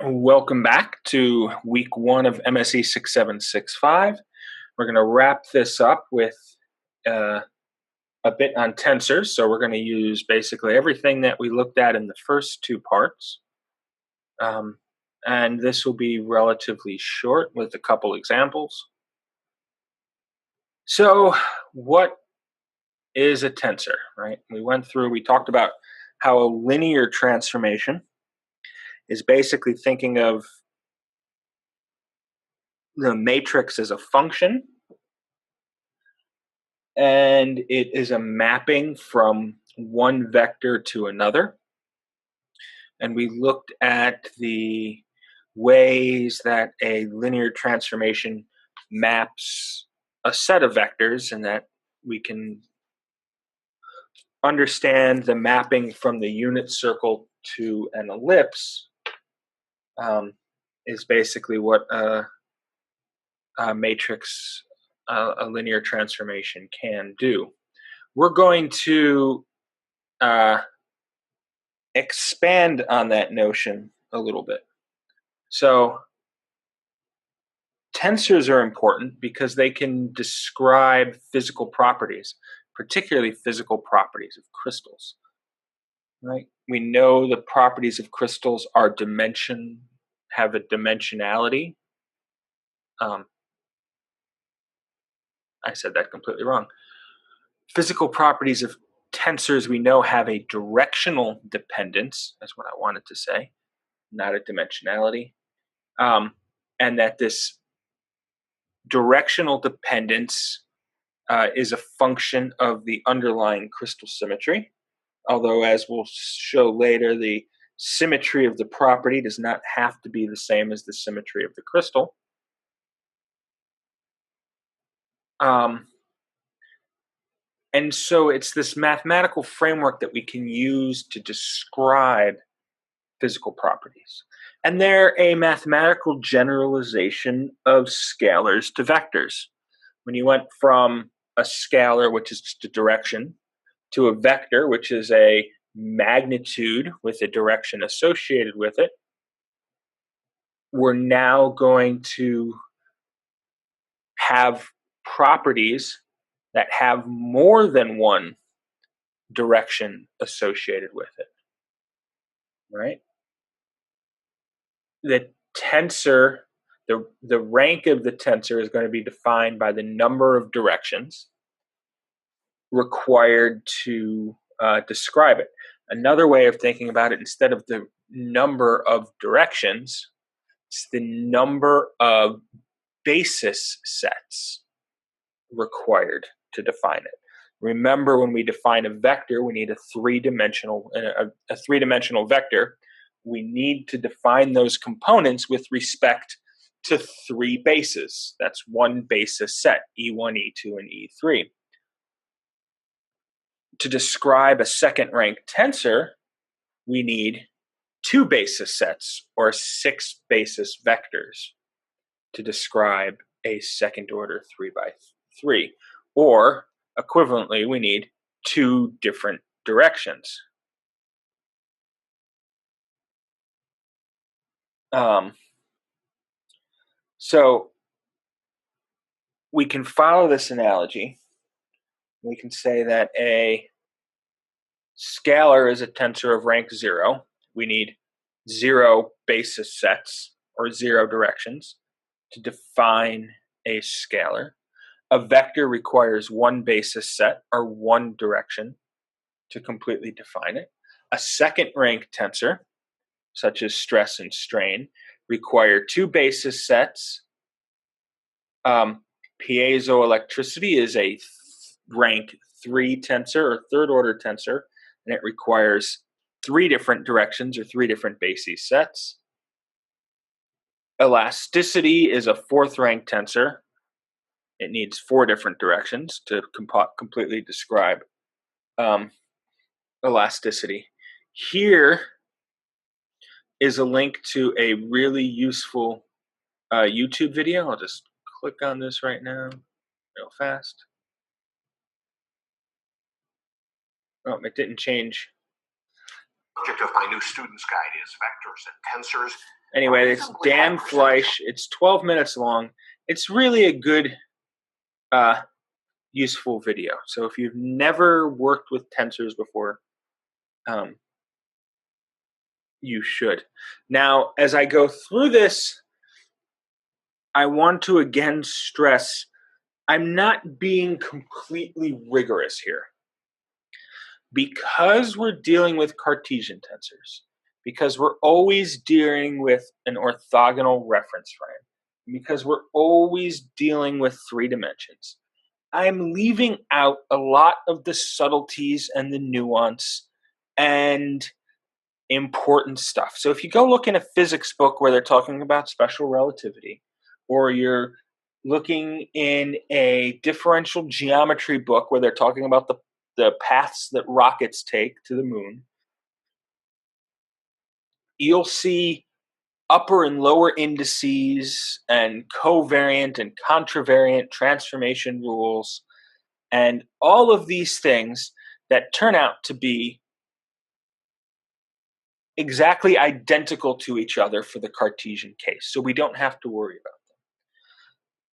Welcome back to week one of MSE 6765. We're going to wrap this up with a bit on tensors. So we're going to use basically everything that we looked at in the first two parts. And this will be relatively short with a couple examples. So what is a tensor, right? We talked about how a linear transformation is basically thinking of the matrix as a function, and it is a mapping from one vector to another. And we looked at the ways that a linear transformation maps a set of vectors, and that we can understand the mapping from the unit circle to an ellipse is basically what a matrix, a linear transformation can do. We're going to expand on that notion a little bit. So tensors are important because they can describe physical properties, particularly physical properties of crystals. Right? We know the properties of crystals are have a dimensionality. I said that completely wrong. Physical properties of tensors we know have a directional dependence. That's what I wanted to say, not a dimensionality. And that this directional dependence is a function of the underlying crystal symmetry. Although, as we'll show later, the symmetry of the property does not have to be the same as the symmetry of the crystal. And so it's this mathematical framework that we can use to describe physical properties. And they're a mathematical generalization of scalars to vectors. When you went from a scalar, which is just a direction, to a vector, which is a magnitude with a direction associated with it, we're now going to have properties that have more than one direction associated with it, right? The tensor, the rank of the tensor is going to be defined by the number of directions required to describe it. Another way of thinking about it, instead of the number of directions, it's the number of basis sets required to define it. Remember, when we define a vector, we need a three-dimensional vector. We need to define those components with respect to three bases. That's one basis set, E1, E2, and E3. To describe a second-ranked tensor, we need two basis sets, or six basis vectors, to describe a second-order 3x3. Or, equivalently, we need two different directions. So we can follow this analogy. We can say that a scalar is a tensor of rank 0. We need 0 basis sets, or 0 directions, to define a scalar. A vector requires one basis set, or one direction, to completely define it. A second-rank tensor, such as stress and strain, require two basis sets. Piezoelectricity is a rank 3 tensor, or third-order tensor, and it requires three different directions, or three different basis sets. Elasticity is a fourth-rank tensor. It needs four different directions to completely describe elasticity. Here is a link to a really useful YouTube video. I'll just click on this right now real fast. Oh, it didn't change. subject of my new student's guide is vectors and tensors. Anyway, it's Dan Fleisch. It's 12 minutes long. It's really a good, useful video. So if you've never worked with tensors before, you should. Now, as I go through this, I want to again stress I'm not being completely rigorous here. Because we're dealing with Cartesian tensors, because we're always dealing with an orthogonal reference frame, because we're always dealing with 3 dimensions, I'm leaving out a lot of the subtleties and the nuance and important stuff. So if you go look in a physics book where they're talking about special relativity, or you're looking in a differential geometry book where they're talking about the paths that rockets take to the moon, you'll see upper and lower indices and covariant and contravariant transformation rules and all of these things that turn out to be exactly identical to each other for the Cartesian case. So we don't have to worry about them.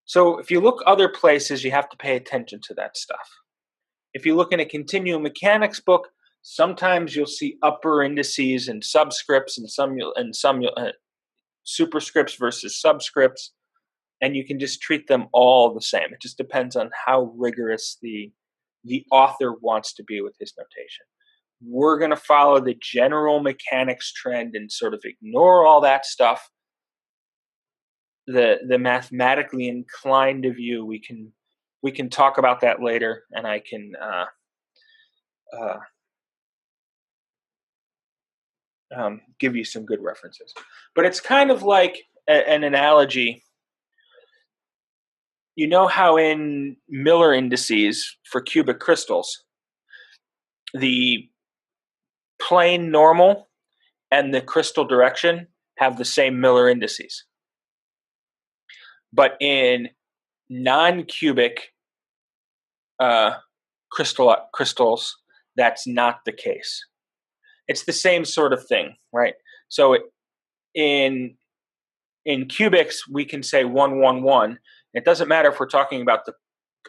So if you look other places, you have to pay attention to that stuff. If you look in a continuum mechanics book, sometimes you'll see upper indices and subscripts and some superscripts versus subscripts, and you can just treat them all the same. It just depends on how rigorous the author wants to be with his notation. We're going to follow the general mechanics trend and sort of ignore all that stuff. The mathematically inclined of you, we can talk about that later, and I can give you some good references. But it's kind of like an analogy. You know how in Miller indices for cubic crystals, the plane normal and the crystal direction have the same Miller indices. But in non-cubic crystals, that's not the case. It's the same sort of thing, right? So in cubics, we can say 1, 1, 1. It doesn't matter if we're talking about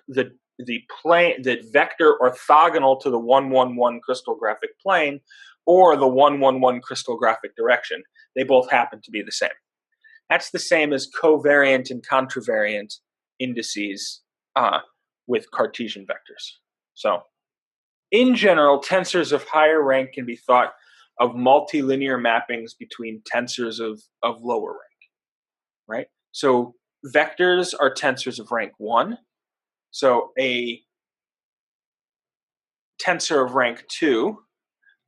the plane, the vector orthogonal to the 1, 1, 1 crystallographic plane or the 1, 1, 1 crystallographic direction. They both happen to be the same. That's the same as covariant and contravariant indices with Cartesian vectors. So in general, tensors of higher rank can be thought of multilinear mappings between tensors of lower rank, right? So vectors are tensors of rank 1. So a tensor of rank 2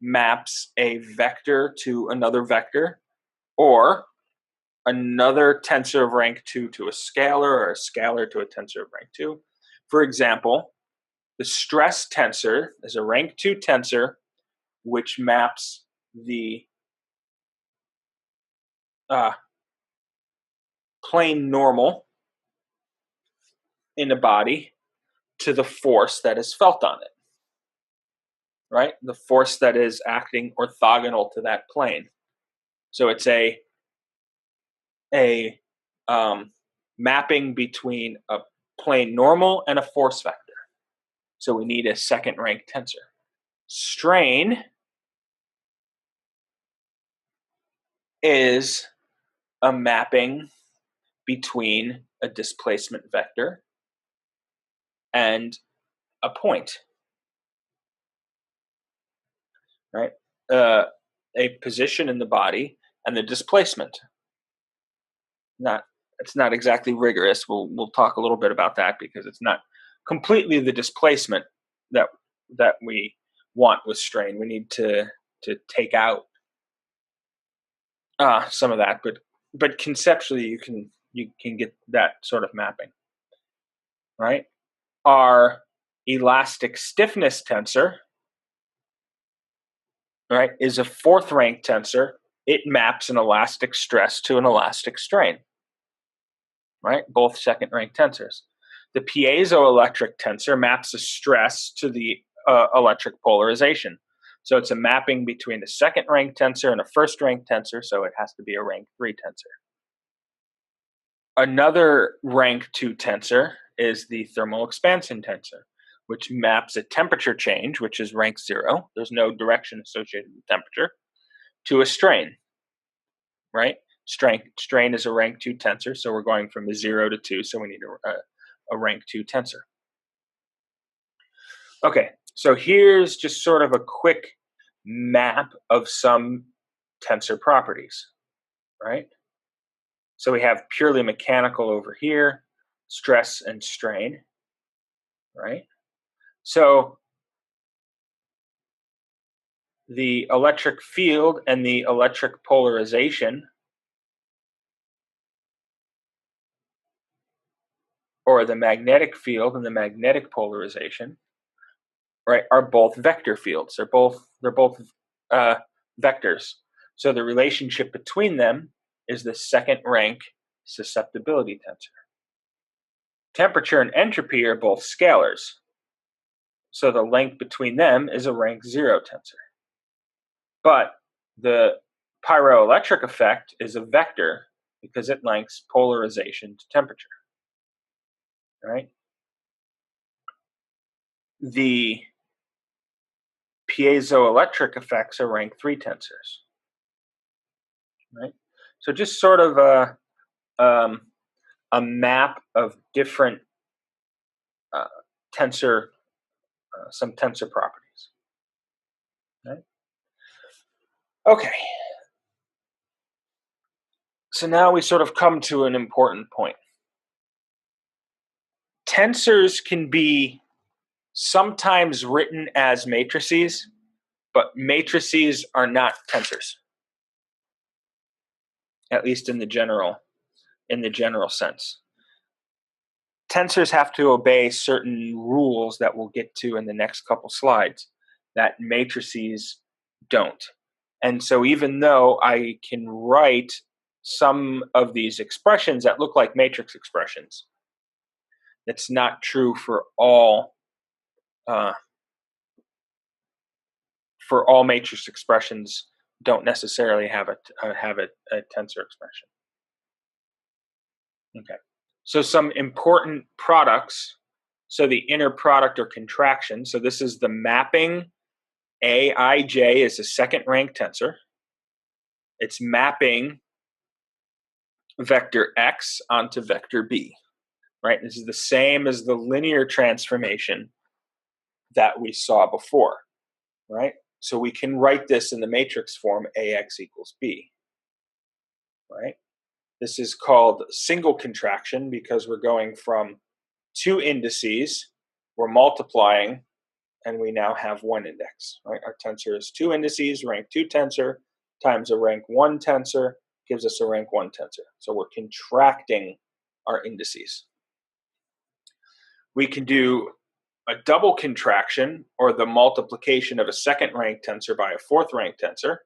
maps a vector to another vector, or another tensor of rank 2 to a scalar, or a scalar to a tensor of rank 2. For example, the stress tensor is a rank 2 tensor which maps the plane normal in a body to the force that is felt on it, right? The force that is acting orthogonal to that plane. So it's a mapping between a plane normal and a force vector. So we need a second rank tensor. Strain is a mapping between a displacement vector and a point, right? A position in the body and the displacement. It's not exactly rigorous. We'll talk a little bit about that because it's not completely the displacement that we want with strain. We need to take out some of that, but conceptually you can get that sort of mapping, right? Our elastic stiffness tensor, right, is a fourth rank tensor. It maps an elastic stress to an elastic strain, right? Both second rank tensors. The piezoelectric tensor maps a stress to the electric polarization. So it's a mapping between a second rank tensor and a first rank tensor, so it has to be a rank 3 tensor. Another rank 2 tensor is the thermal expansion tensor, which maps a temperature change, which is rank 0. There's no direction associated with temperature, to a strain, right? Strain is a rank 2 tensor, so we're going from a 0 to 2, so we need a rank 2 tensor. Okay, so here's just sort of a quick map of some tensor properties, right? So we have purely mechanical over here, stress and strain, right? So the electric field and the electric polarization, or the magnetic field and the magnetic polarization, right, are both vector fields. They're both vectors. So the relationship between them is the second rank susceptibility tensor. Temperature and entropy are both scalars. So the length between them is a rank 0 tensor. But the pyroelectric effect is a vector because it links polarization to temperature, right? The piezoelectric effects are rank 3 tensors, right? So just sort of a map of different some tensor properties, right? Okay. So now we sort of come to an important point. Tensors can be sometimes written as matrices, but matrices are not tensors, at least in the general sense. Tensors have to obey certain rules that we'll get to in the next couple slides that matrices don't. And so even though I can write some of these expressions that look like matrix expressions, that's not true for all matrix expressions. Don't necessarily have a tensor expression. Okay. So some important products. So the inner product or contraction. So this is the mapping. Aij is a second rank tensor. It's mapping vector x onto vector b, right? This is the same as the linear transformation that we saw before, right? So we can write this in the matrix form ax equals b, right? This is called single contraction because we're going from two indices, we're multiplying, and we now have one index, right? Our tensor is two indices, rank 2 tensor, times a rank 1 tensor, gives us a rank 1 tensor. So we're contracting our indices. We can do a double contraction, or the multiplication of a second rank tensor by a fourth rank tensor,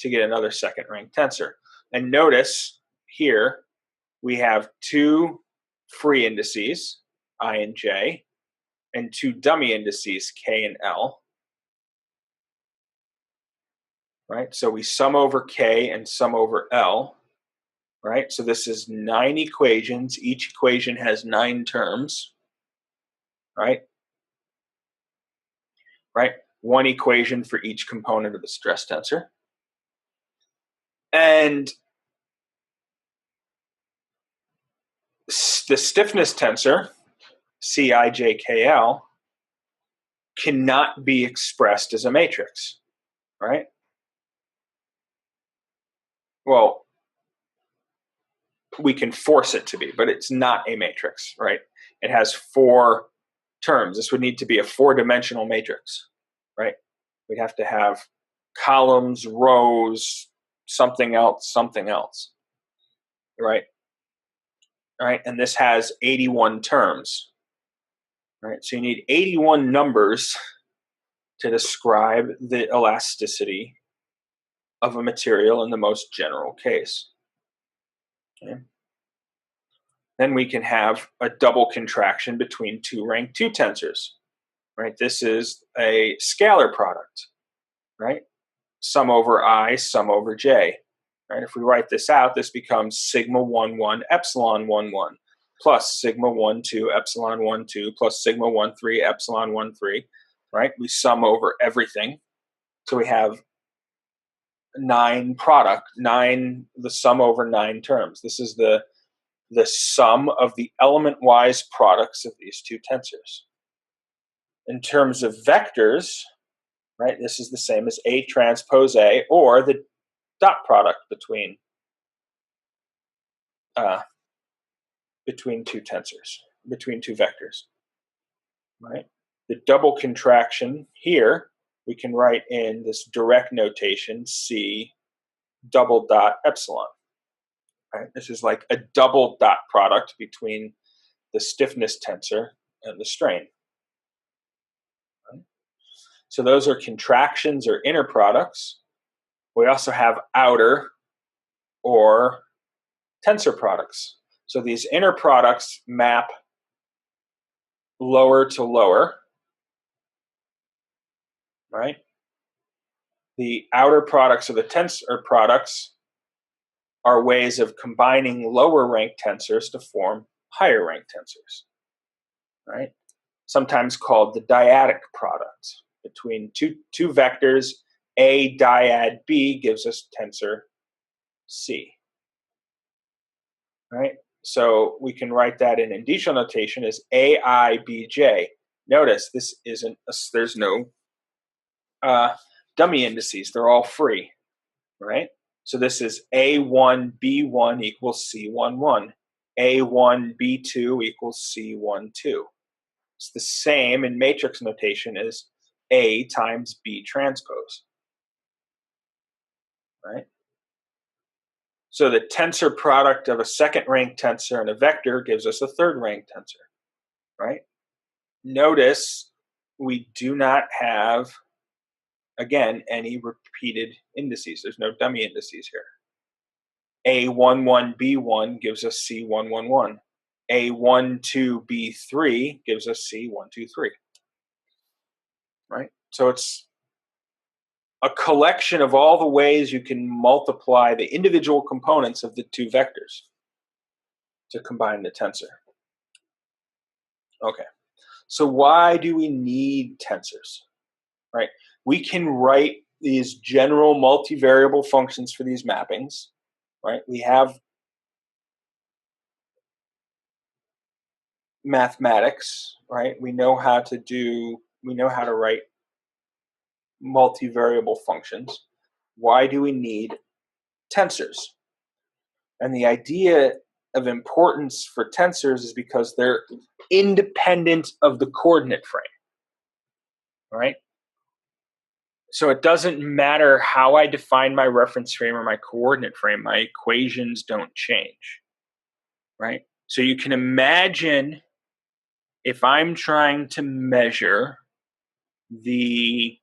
to get another second rank tensor. And notice here we have two free indices, I and j, and two dummy indices, k and l. Right? So we sum over k and sum over l. Right? So this is 9 equations. Each equation has 9 terms. Right? Right? One equation for each component of the stress tensor. And the stiffness tensor,Cijkl, cannot be expressed as a matrix, right? Well, we can force it to be, but it's not a matrix, right? It has 4 terms. This would need to be a 4-dimensional matrix, right? We'd have to have columns, rows, something else, right? Right, and this has 81 terms, right? So you need 81 numbers to describe the elasticity of a material in the most general case. Okay. Then we can have a double contraction between two rank 2 tensors, right? This is a scalar product, right? Sum over I, sum over j, right? If we write this out, this becomes sigma 1, 1, epsilon 1, 1, plus sigma 1, 2, epsilon 1, 2, plus sigma 1, 3, epsilon 1, 3, right? We sum over everything. So we have 9 product, 9, the sum over 9 terms. This is the sum of the element-wise products of these two tensors. In terms of vectors, right, this is the same as A transpose A, or the dot product between two tensors, between two vectors, right? The double contraction here, we can write in this direct notation C double dot epsilon. Right? This is like a double dot product between the stiffness tensor and the strain. Right? So those are contractions or inner products. We also have outer or tensor products. So these inner products map lower to lower, right? The outer products or the tensor products are ways of combining lower rank tensors to form higher rank tensors, right? Sometimes called the dyadic product between two vectors. A dyad B gives us tensor C, right? So we can write that in indicial notation as AIBJ. Notice this isn't, there's no dummy indices. They're all free, right? So this is A1B1 equals C11. A1B2 equals C12. It's the same in matrix notation as A times B transpose, right? So the tensor product of a second rank tensor and a vector gives us a third rank tensor, right? Notice we do not have, again, any repeated indices. There's no dummy indices here. A11B1 gives us C111. A12B3 gives us C123. Right? So it's a collection of all the ways you can multiply the individual components of the two vectors to combine the tensor. Okay. So why do we need tensors? Right? We can write these general multivariable functions for these mappings. Right? We have mathematics, right? We know how to write multivariable functions. Why do we need tensors? And the idea of importance for tensors is because they're independent of the coordinate frame, right? So it doesn't matter how I define my reference frame or my coordinate frame, my equations don't change, right? So you can imagine if I'm trying to measure the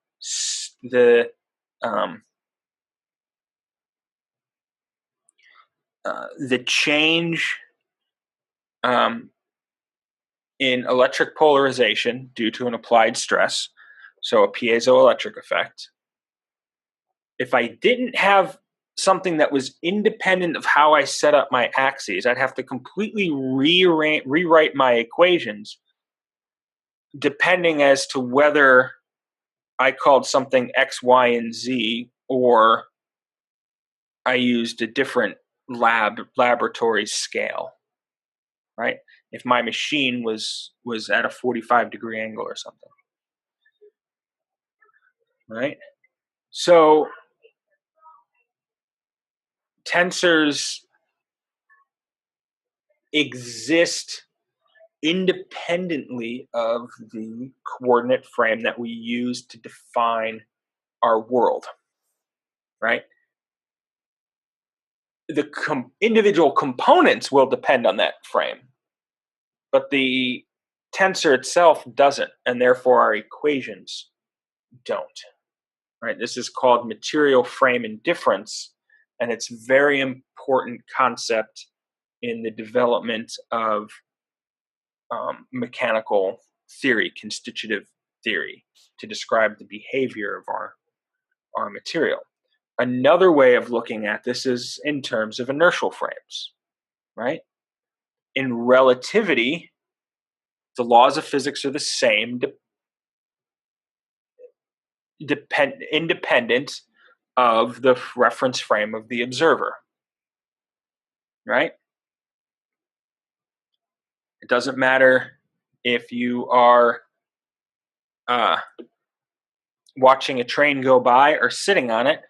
change in electric polarization due to an applied stress, so a piezoelectric effect. If I didn't have something that was independent of how I set up my axes, I'd have to completely rewrite my equations depending as to whether I called something X, Y, and Z, or I used a different laboratory scale, right? If my machine was at a 45-degree angle or something, right? So tensors exist independently of the coordinate frame that we use to define our world, right? The individual components will depend on that frame, but the tensor itself doesn't, and therefore our equations don't, right? This is called material frame indifference, and it's a very important concept in the development of mechanical theory, constitutive theory to describe the behavior of our material. Another way of looking at this is in terms of inertial frames, right? In relativity, the laws of physics are the same, independent of the reference frame of the observer, right? It doesn't matter if you are watching a train go by or sitting on it,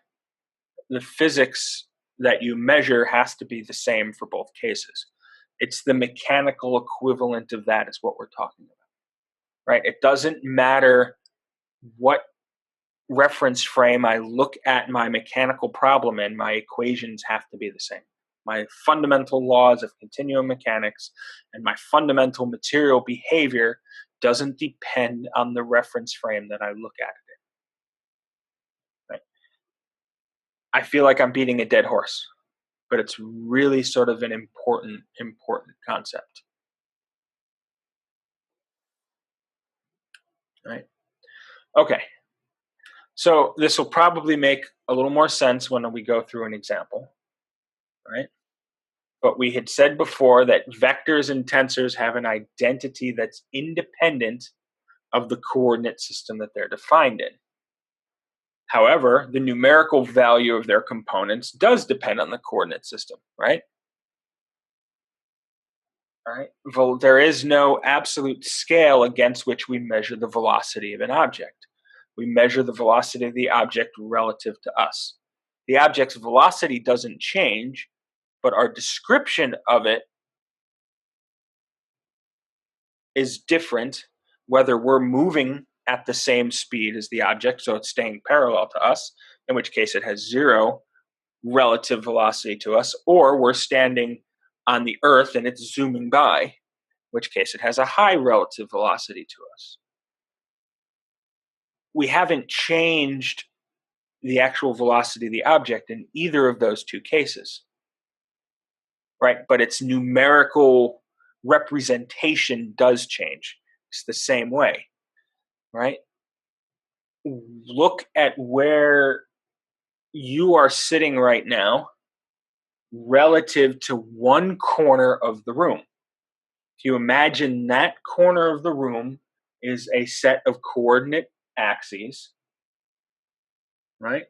the physics that you measure has to be the same for both cases. It's the mechanical equivalent of that is what we're talking about, right? It doesn't matter what reference frame I look at my mechanical problem in, my equations have to be the same. My fundamental laws of continuum mechanics and my fundamental material behavior doesn't depend on the reference frame that I look at it in. Right? I feel like I'm beating a dead horse, but it's really sort of an important concept. Right? Okay. So this will probably make a little more sense when we go through an example, right? But we had said before that vectors and tensors have an identity that's independent of the coordinate system that they're defined in. However, the numerical value of their components does depend on the coordinate system, right? All right. Well, there is no absolute scale against which we measure the velocity of an object. We measure the velocity of the object relative to us. The object's velocity doesn't change, but our description of it is different whether we're moving at the same speed as the object, so it's staying parallel to us, in which case it has zero relative velocity to us, or we're standing on the Earth and it's zooming by, in which case it has a high relative velocity to us. We haven't changed the actual velocity of the object in either of those two cases, right? But its numerical representation does change. It's the same way, right? Look at where you are sitting right now relative to one corner of the room. If you imagine that corner of the room is a set of coordinate axes, right?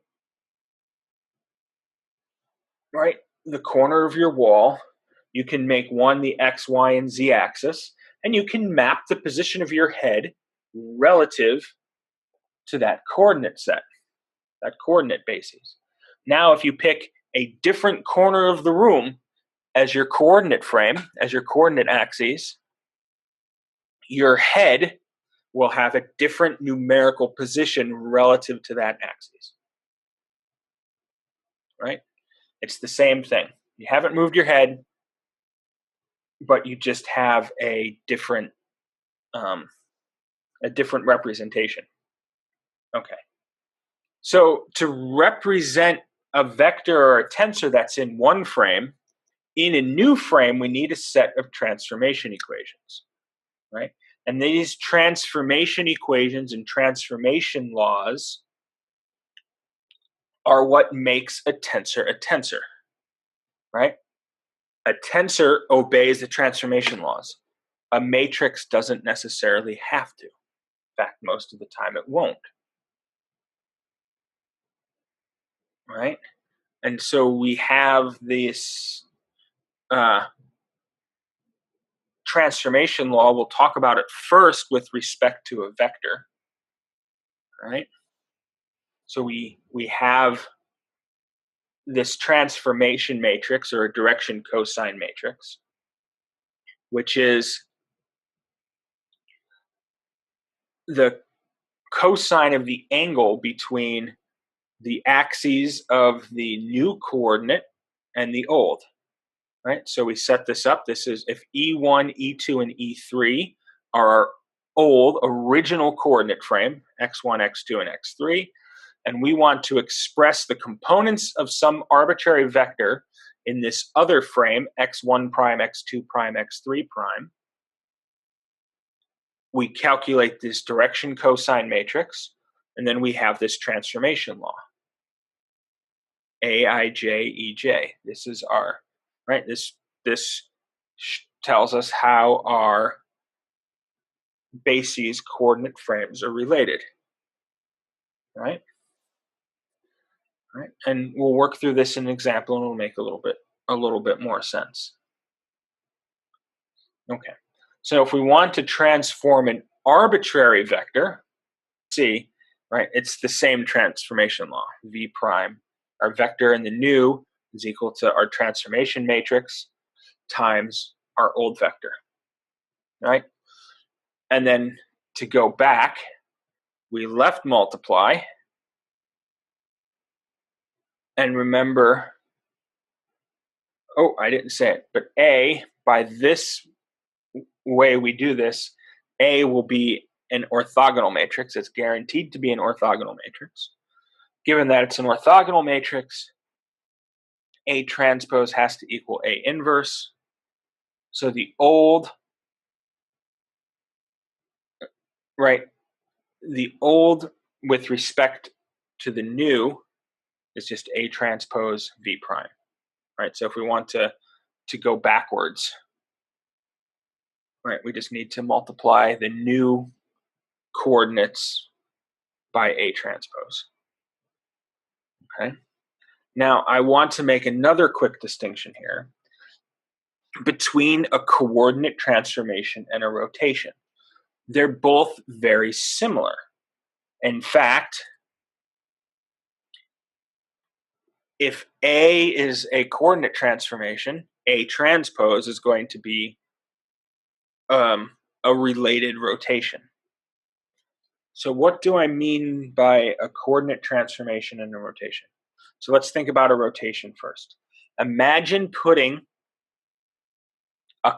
Right? The corner of your wall, you can make one the x, y, and z axis, and you can map the position of your head relative to that coordinate set, that coordinate basis. Now, if you pick a different corner of the room as your coordinate frame, as your coordinate axes, your head will have a different numerical position relative to that axis. Right? It's the same thing. You haven't moved your head, but you just have a different representation. Okay. So to represent a vector or a tensor that's in one frame, in a new frame, we need a set of transformation equations, right? And these transformation equations and transformation laws are what makes a tensor, right? A tensor obeys the transformation laws. A matrix doesn't necessarily have to. In fact, most of the time it won't, right? And so we have this transformation law. We'll talk about it first with respect to a vector, right? So we have this transformation matrix or a direction cosine matrix, which is the cosine of the angle between the axes of the new coordinate and the old, right? So we set this up. This is if E1, E2, and E3 are our old original coordinate frame, X1, X2, and X3, and we want to express the components of some arbitrary vector in this other frame, X1 prime, X2 prime, X3 prime, we calculate this direction cosine matrix, and then we have this transformation law. Aij. This is our, right? This tells us how our bases coordinate frames are related, right? Right, and we'll work through this in an example, and it'll make a little bit more sense. Okay, so if we want to transform an arbitrary vector, C, right, it's the same transformation law. V prime, our vector in the new is equal to our transformation matrix times our old vector, right? And then to go back, we left multiply. And remember, oh, I didn't say it, but A, by this way we do this, A will be an orthogonal matrix. It's guaranteed to be an orthogonal matrix. Given that it's an orthogonal matrix, A transpose has to equal A inverse. So the old, right, the old with respect to the new is just A transpose V prime, right? So if we want to go backwards, right, we just need to multiply the new coordinates by A transpose. Okay. Now I want to make another quick distinction here between a coordinate transformation and a rotation. They're both very similar. In fact, if A is a coordinate transformation, A transpose is going to be a related rotation. So what do I mean by a coordinate transformation and a rotation? So let's think about a rotation first. Imagine putting a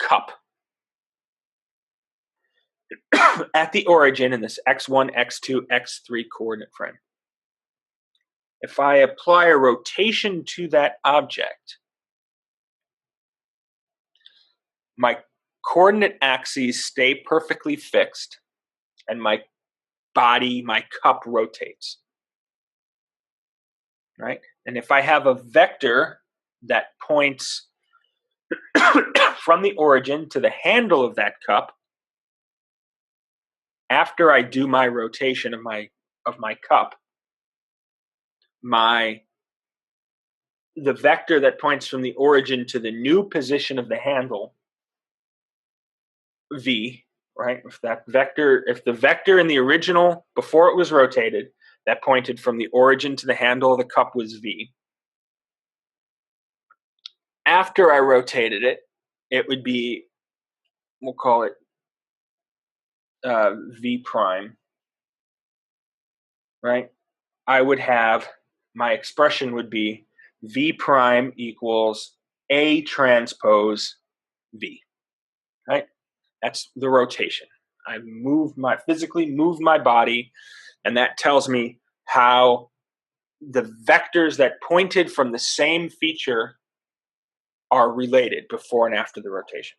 cup at the origin in this x1, x2, x3 coordinate frame. If I apply a rotation to that object, my coordinate axes stay perfectly fixed, and my body, my cup, rotates. Right? And if I have a vector that points from the origin to the handle of that cup, after I do my rotation of my cup, the vector that points from the origin to the new position of the handle, V, right? If the vector in the original, before it was rotated, that pointed from the origin to the handle of the cup was V. After I rotated it, it would be, we'll call it V prime, right? I would have, my expression would be V prime equals A transpose V, right? That's the rotation. I physically moved my body, and that tells me how the vectors that pointed from the same feature are related before and after the rotation.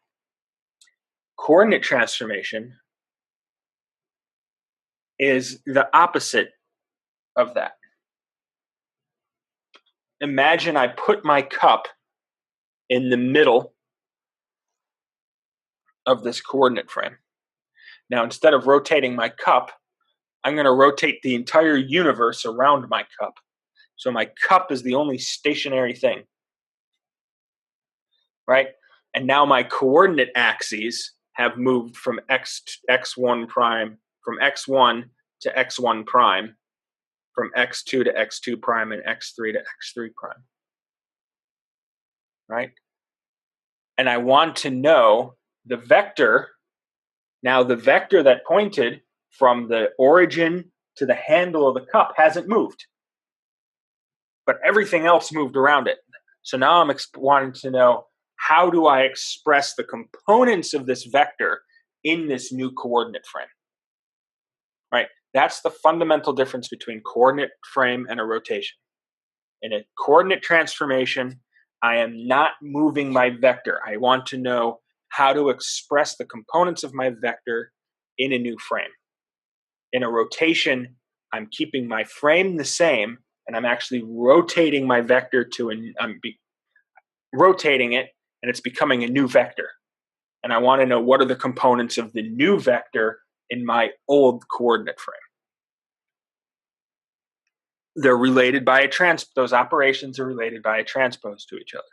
Coordinate transformation is the opposite of that. Imagine I put my cup in the middle of this coordinate frame. Now, instead of rotating my cup, I'm going to rotate the entire universe around my cup. So my cup is the only stationary thing, right? And now my coordinate axes have moved from x1 prime, from x1 to x1 prime, from x2 to x2 prime, and x3 to x3 prime, right? And I want to know the vector. Now the vector that pointed from the origin to the handle of the cup hasn't moved, but everything else moved around it. So now I'm wanting to know, how do I express the components of this vector in this new coordinate frame, right? That's the fundamental difference between coordinate frame and a rotation. In a coordinate transformation, I am not moving my vector. I want to know how to express the components of my vector in a new frame. In a rotation, I'm keeping my frame the same, and I'm actually rotating my vector rotating it, and it's becoming a new vector. And I want to know what are the components of the new vector in my old coordinate frame. They're related by a those operations are related by a transpose to each other.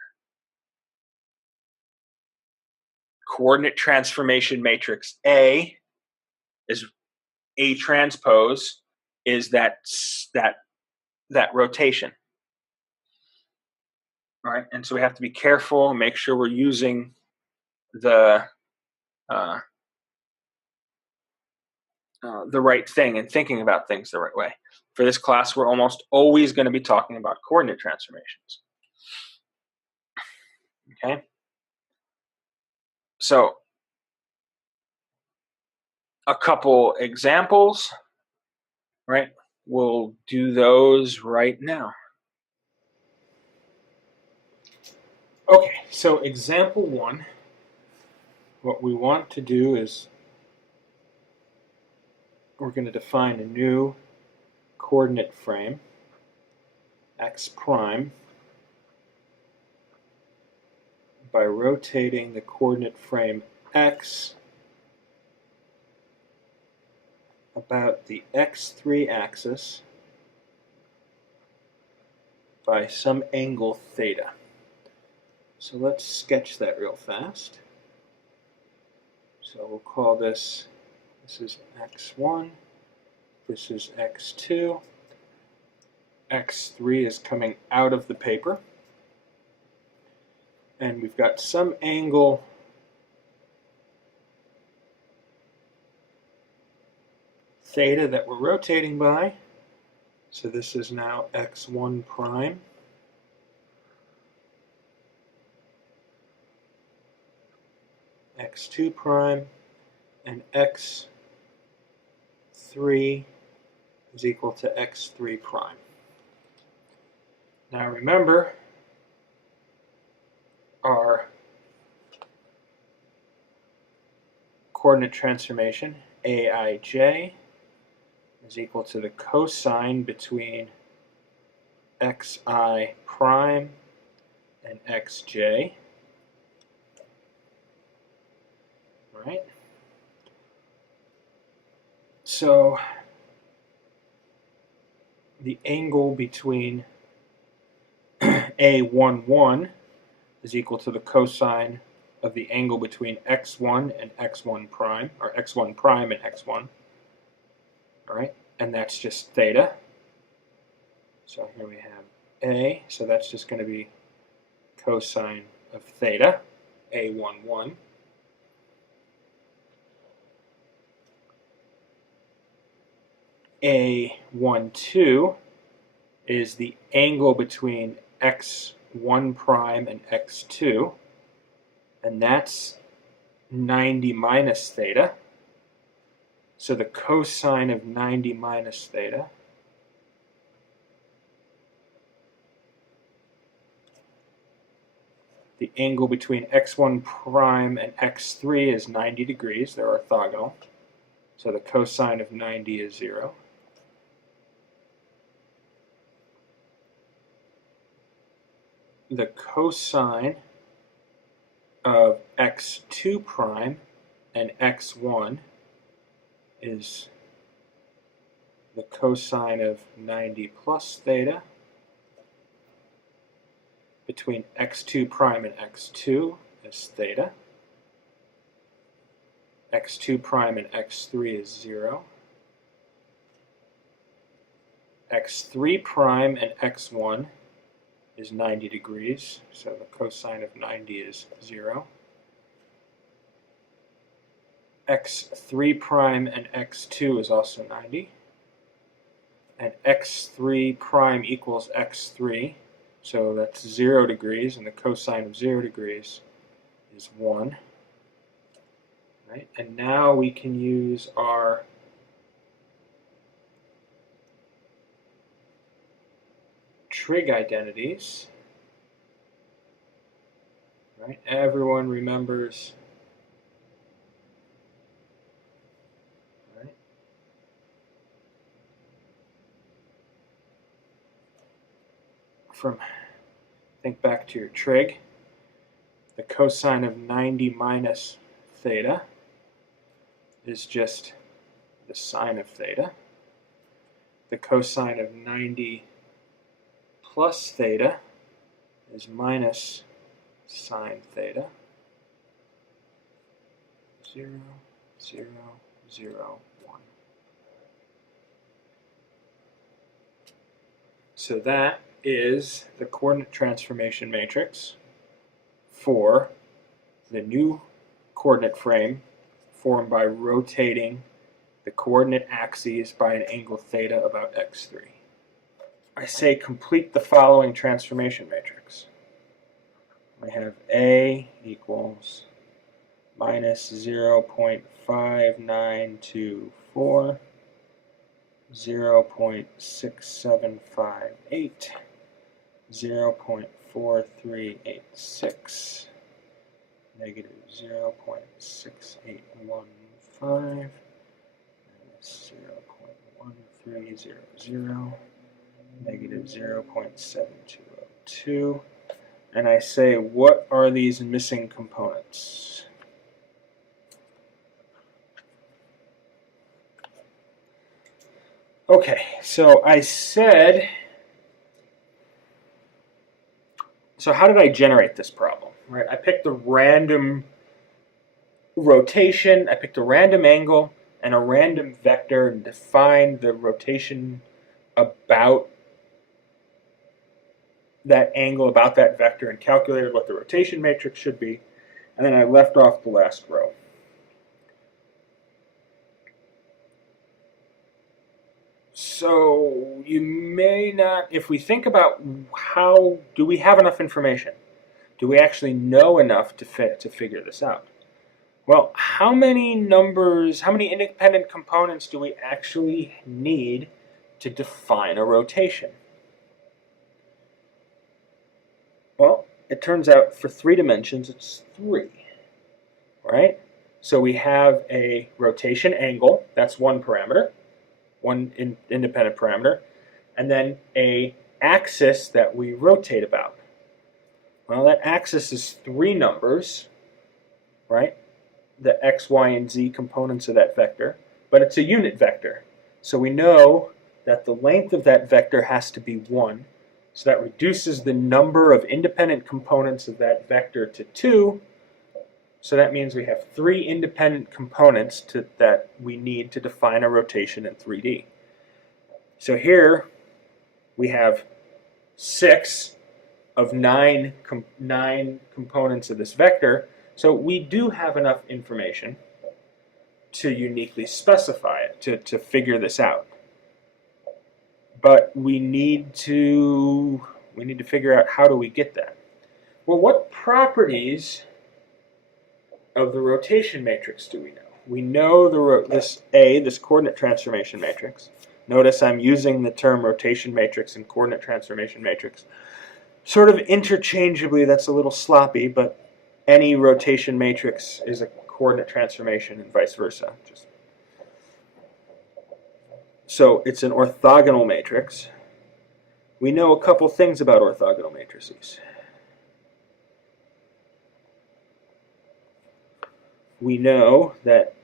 Coordinate transformation matrix A is A transpose is that rotation. All right, and so we have to be careful and make sure we're using the right thing and thinking about things the right way. For this class, we're almost always going to be talking about coordinate transformations. Okay? So, a couple examples, right? We'll do those right now. Okay, so example 1, what we want to do is we're going to define a new coordinate frame, x prime, by rotating the coordinate frame x about the x3 axis by some angle theta. So let's sketch that real fast. So we'll call this is x1, this is x2, x3 is coming out of the paper, and we've got some angle theta that we're rotating by. So this is now x1 prime, x2 prime, and x3 is equal to x3 prime. Now remember, our coordinate transformation, Aij, is equal to the cosine between xi prime and xj. Right? So the angle between A11 is equal to the cosine of the angle between x1 and x1 prime, or x1 prime and x1. All right, and that's just theta. So here we have A, so that's just going to be cosine of theta, A11. A12 is the angle between x1 prime and x2, and that's 90 minus theta. So the cosine of 90 minus theta the angle between x1 prime and x3 is 90 degrees. They're orthogonal. So the cosine of 90 is 0. The cosine of x2 prime and x1 is the cosine of 90 plus theta between x2 prime and x2 is theta. x2 prime and x3 is 0. x3 prime and x1 is 90 degrees, so the cosine of 90 is 0. x3 prime and x2 is also 90. And x3 prime equals x3, so that's 0 degrees, and the cosine of 0 degrees is 1. Right? And now we can use our trig identities. Right? Everyone remembers think back to your trig. The cosine of 90 minus theta is just the sine of theta. The cosine of 90 plus theta is minus sine theta. 0, 0, 0, 1. So that is the coordinate transformation matrix for the new coordinate frame formed by rotating the coordinate axes by an angle theta about x3. I say complete the following transformation matrix. I have A equals minus 0.5924, 0.6758, 0.4386, negative 0.6815, 0.1300, negative 0.7202, and I say, what are these missing components? Okay, so I said, so how did I generate this problem? Right, I picked a random rotation, I picked a random angle and a random vector and defined the rotation about that angle, about that vector, and calculated what the rotation matrix should be, and then I left off the last row. So you may not, if we think about how, do we have enough information? Do we actually know enough to figure this out? Well, how many numbers, how many independent components do we actually need to define a rotation? Well, it turns out for 3 dimensions it's 3, right? So we have a rotation angle, that's one parameter, one independent parameter, and then a axis that we rotate about. Well, that axis is 3 numbers, right? The x, y, and z components of that vector, but it's a unit vector. So we know that the length of that vector has to be 1. So that reduces the number of independent components of that vector to 2. So that means we have 3 independent components that we need to define a rotation in 3D. So here we have 6 of 9 components of this vector. So we do have enough information to uniquely specify it, to figure this out. But we need to figure out how do we get that. Well, what properties of the rotation matrix do we know? We know this coordinate transformation matrix. Notice I'm using the term rotation matrix and coordinate transformation matrix sort of interchangeably. That's a little sloppy, but any rotation matrix is a coordinate transformation and vice versa. So it's an orthogonal matrix. We know a couple things about orthogonal matrices. We know that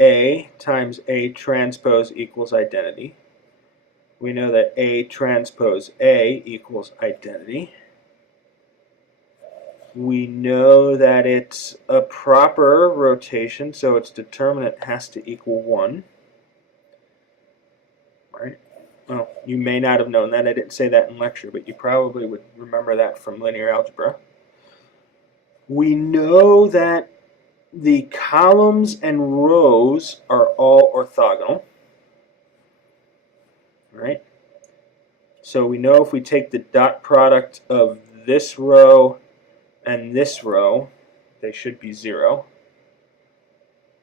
A times A transpose equals identity. We know that A transpose A equals identity. We know that it's a proper rotation, so its determinant has to equal 1. Right? Well, you may not have known that. I didn't say that in lecture, but you probably would remember that from linear algebra. We know that the columns and rows are all orthogonal. Right? So we know if we take the dot product of this row and this row, they should be 0.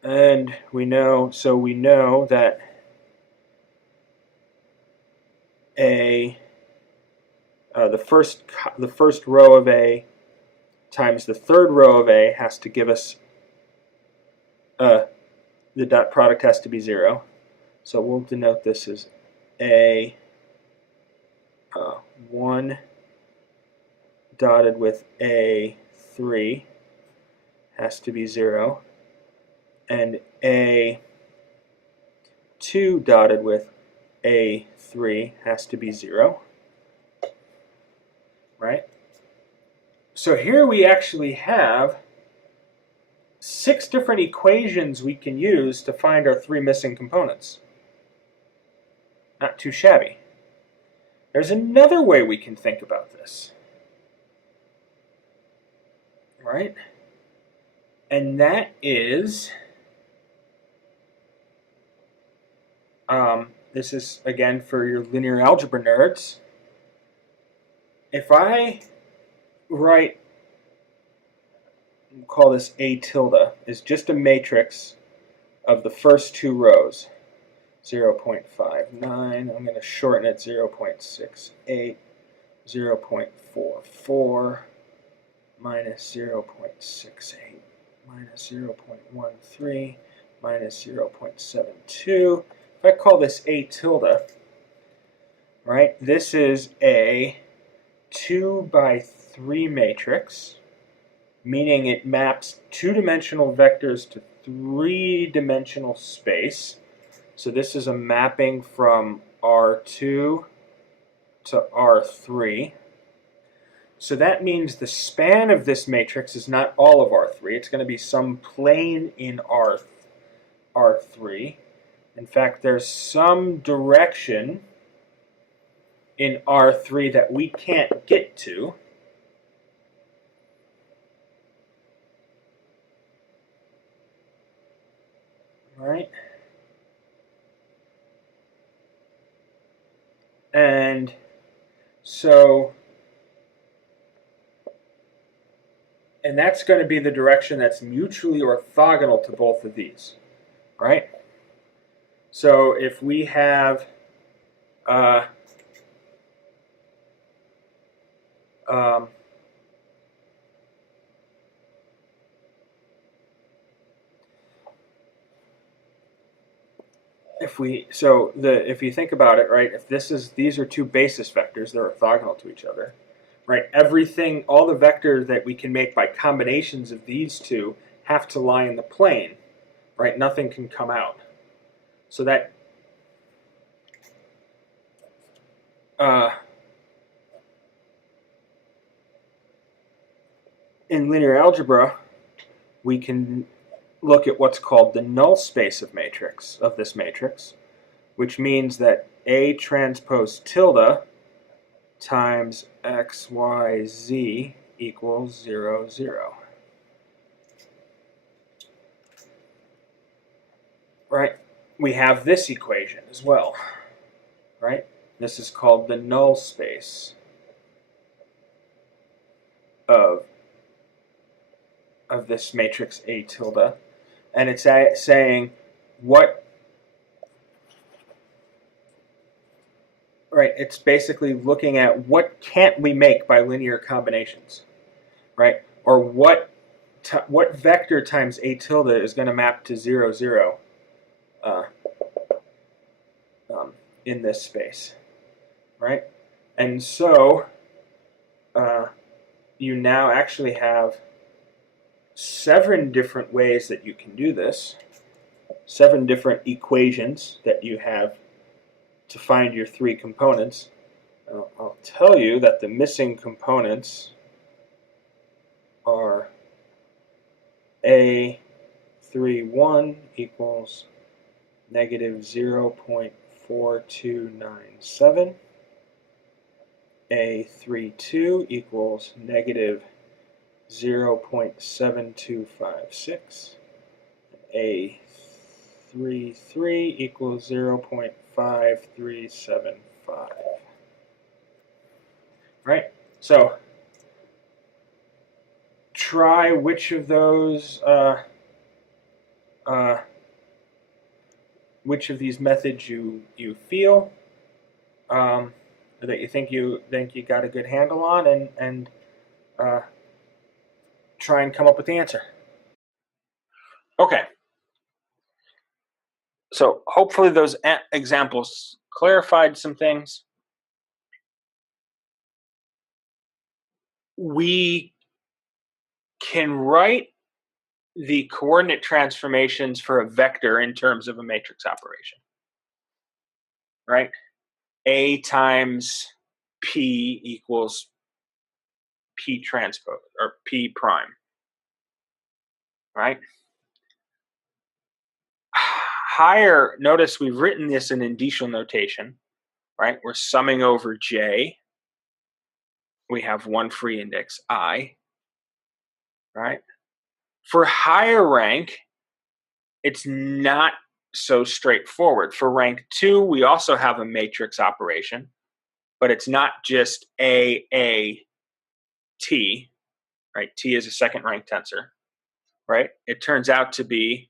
And we know that the first row of A times the third row of A has to give us the dot product has to be 0. So we'll denote this as A 1 dotted with A3 has to be 0, and A2 dotted with A3 has to be 0, right? So here we actually have 6 different equations we can use to find our 3 missing components. Not too shabby. There's another way we can think about this, right? And that is, this is again for your linear algebra nerds. If I write, we'll call this A tilde, is just a matrix of the first 2 rows, 0.59, I'm going to shorten it 0.68, 0.44, minus 0.68, minus 0.13, minus 0.72. If I call this A tilde, right, this is a 2 by 3 matrix, meaning it maps 2-dimensional vectors to 3-dimensional space. So this is a mapping from R2 to R3. So that means the span of this matrix is not all of R3. It's going to be some plane in R3. In fact, there's some direction in R3 that we can't get to. Right? And so, and that's going to be the direction that's mutually orthogonal to both of these, right? So if we have if you think about it, right, if these are 2 basis vectors, they're orthogonal to each other, right? Everything, all the vectors that we can make by combinations of these 2 have to lie in the plane, right? Nothing can come out. So that in linear algebra, we can look at what's called the null space of this matrix, which means that A transpose tilde times x, y, z equals 0, 0. Right? We have this equation as well, right? This is called the null space of this matrix A tilde, and it's saying what, right, it's basically looking at what can't we make by linear combinations, right? Or what vector times A tilde is going to map to 0, 0 in this space, right? And so you now actually have 7 different ways that you can do this, 7 different equations that you have to find your 3 components. I'll tell you that the missing components are A31 equals negative 0.4297, A32 equals negative 0.7256, A33 equals 0.5375. Right? So try which of those which of these methods you feel that you think you got a good handle on, and try and come up with the answer. Okay. So hopefully those examples clarified some things. we can write the coordinate transformations for a vector in terms of a matrix operation, right? A times P equals P transpose, or P prime, right? Higher, notice we've written this in indicial notation, right? We're summing over J. We have one free index, I, right? For higher rank, it's not so straightforward. For rank 2, we also have a matrix operation, but it's not just A, T, right? T is a second rank tensor, right? It turns out to be,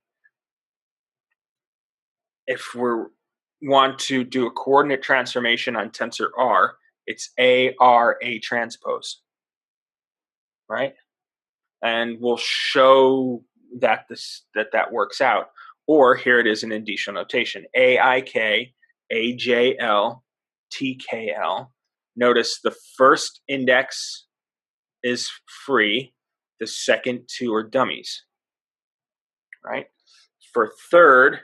if we want to do a coordinate transformation on tensor R, it's A transpose, right? And we'll show that that works out. Or here it is in indicial notation: AIK, AJL, TKL. Notice the first index is free, the second two are dummies, right? For third,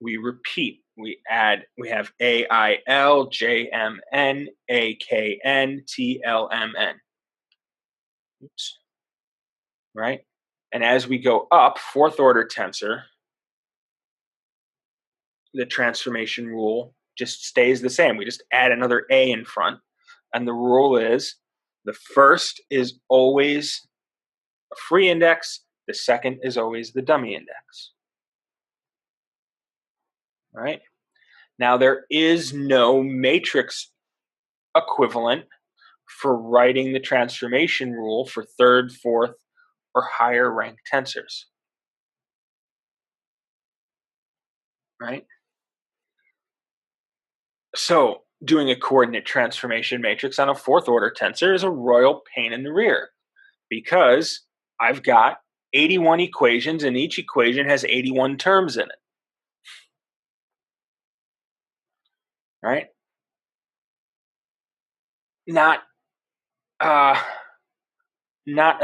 we repeat. We have AIL, JMN, AKN, TLMN. Oops. Right? And as we go up, fourth order tensor, the transformation rule just stays the same. We just add another A in front. And the rule is the first is always a free index, the second is always the dummy index. Right? Now, there is no matrix equivalent for writing the transformation rule for third, fourth, or higher rank tensors. Right? So doing a coordinate transformation matrix on a fourth order tensor is a royal pain in the rear, because I've got 81 equations and each equation has 81 terms in it. Right? Not a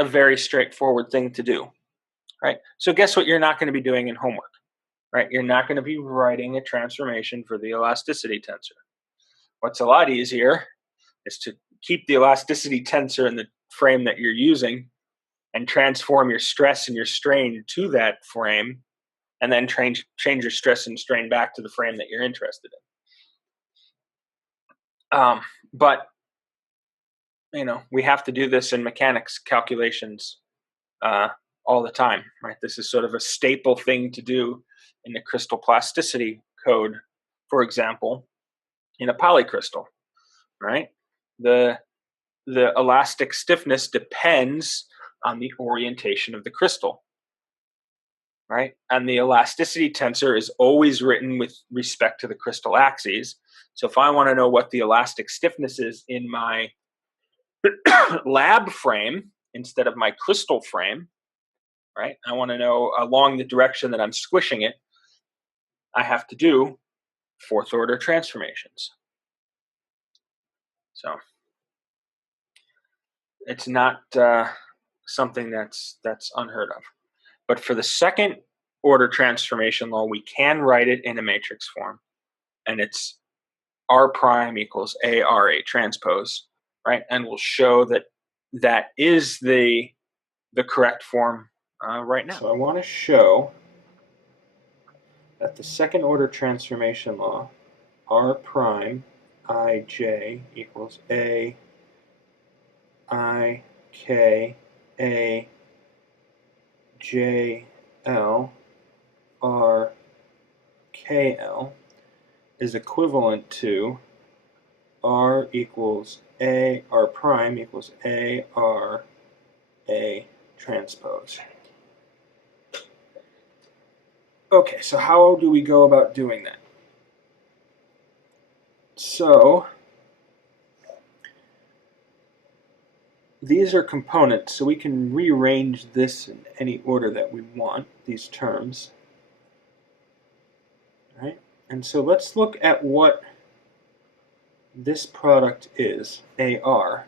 very straightforward thing to do. Right? So guess what you're not going to be doing in homework? Right? You're not going to be writing a transformation for the elasticity tensor. What's a lot easier is to keep the elasticity tensor in the frame that you're using and transform your stress and your strain to that frame, and then change your stress and strain back to the frame that you're interested in. But we have to do this in mechanics calculations all the time, right? This is sort of a staple thing to do in the crystal plasticity code, for example, in a polycrystal, right? The elastic stiffness depends on the orientation of the crystal, right? And the elasticity tensor is always written with respect to the crystal axes. So if I want to know what the elastic stiffness is in my lab frame instead of my crystal frame, right? I want to know along the direction that I'm squishing it, I have to do fourth order transformations. So it's not something that's unheard of. But for the second order transformation law, we can write it in a matrix form, and it's R prime equals A transpose, right? And we'll show that is the correct form right now. So I want to show that the second order transformation law, R prime IJ equals A I K A J L R K L, is equivalent to R prime equals A R A transpose. Okay, so how do we go about doing that? So these are components, so we can rearrange this in any order that we want, these terms. Right? And so let's look at what this product is, AR.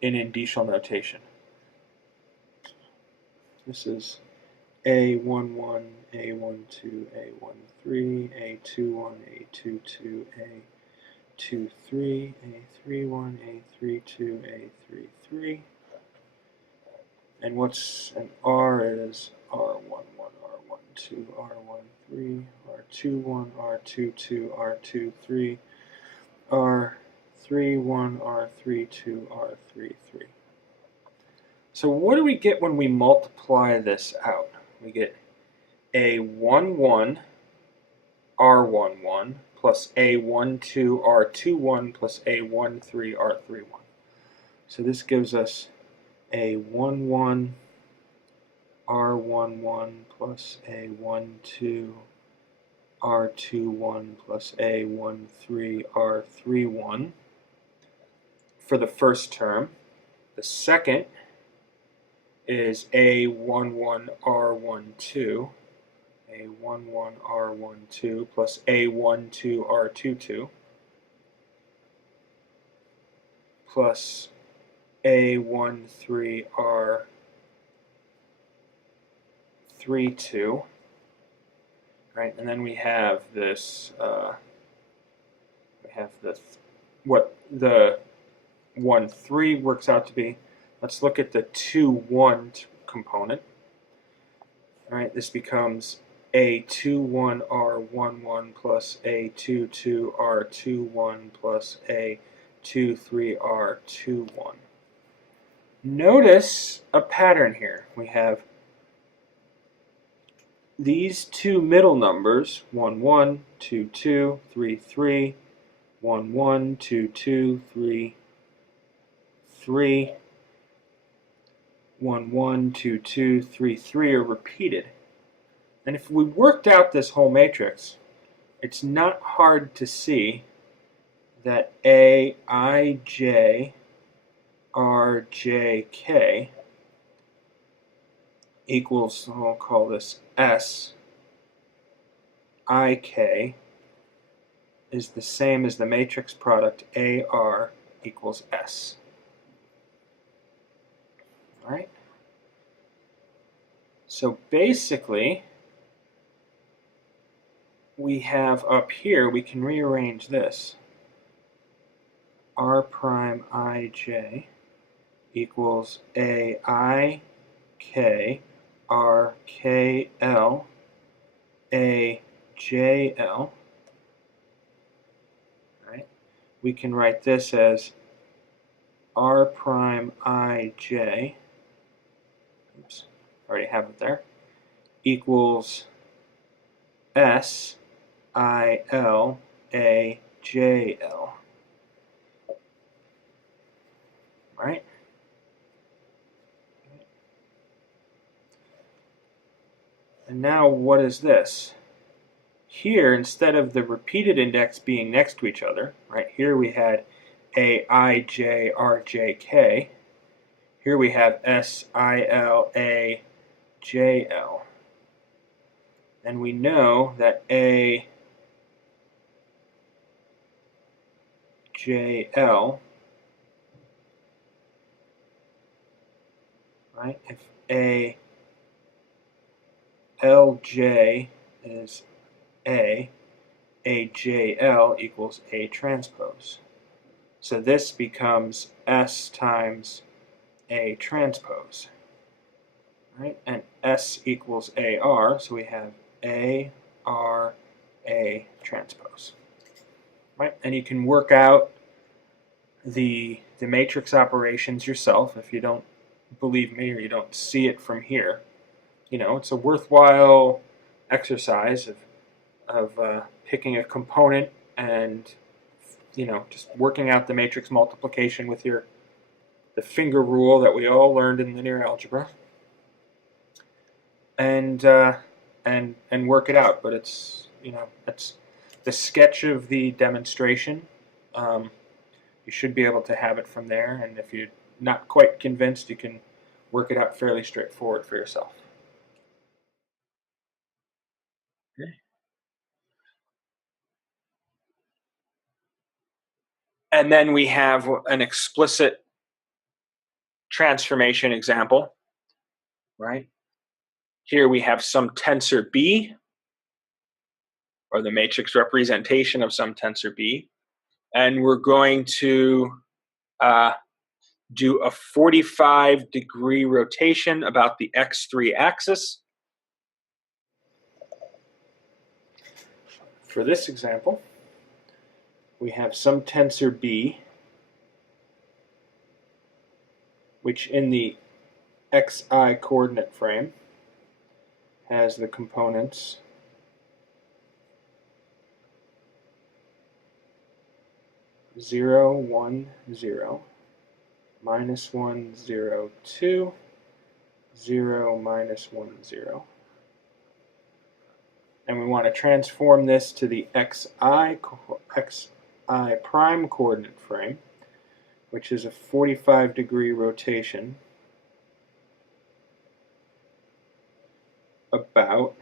in indicial notation. This is A11, A12, A13, A21, A22, A23, A31, A32, A33. And what's an R is R11, R12, R13, R21, R22, R23, R31, R32, R33. So what do we get when we multiply this out? We get A11 R11 plus A12 R21 plus A13 R31. So this gives us A11 R11 plus A12 R21 plus A13 R31 for the first term. The second is A11 R12, A11 R12 plus A12 R22 plus A13 R32. Right, and then we have this. What the 1-3 works out to be. Let's look at the 2-1 component. All right, this becomes A21 R11 plus A22 R21 plus A23 R21. Notice a pattern here. We have these two middle numbers, 1, 1, 2, 2, 3, 3, 1, 1, 2, 2, 3, 3, 1, 1, 2, 2, 3, 3 are repeated. And if we worked out this whole matrix, it's not hard to see that Aij Rjk equals, I'll call this S, Ik is the same as the matrix product AR equals S. All right? So basically, we have up here, we can rearrange this. R prime Ij equals Aik RKL AJL. Right? We can write this as R prime Ij, oops, already have it there, equals SIL AJL. Right? And now what is this? Here, instead of the repeated index being next to each other, right, here we had Aij Rjk. Here we have SIL AJL. And we know that AJL, right, if ALJ is AJL equals A transpose. So this becomes S times A transpose. Right? And S equals AR, so we have AR A transpose. Right? And you can work out the matrix operations yourself if you don't believe me or you don't see it from here. You know, it's a worthwhile exercise of picking a component and, you know, just working out the matrix multiplication with the finger rule that we all learned in linear algebra, and work it out. But it's, you know, that's the sketch of the demonstration. You should be able to have it from there, and if you're not quite convinced, you can work it out fairly straightforward for yourself. Okay. And then we have an explicit transformation example, right? Here we have some tensor B, or the matrix representation of some tensor B, and we're going to do a 45-degree rotation about the x3 axis. For this example, we have some tensor B, which in the xi coordinate frame has the components 0, 1, 0, minus 1, 0, 2, 0, minus 1, 0. And we want to transform this to the xi prime coordinate frame, which is a 45-degree rotation about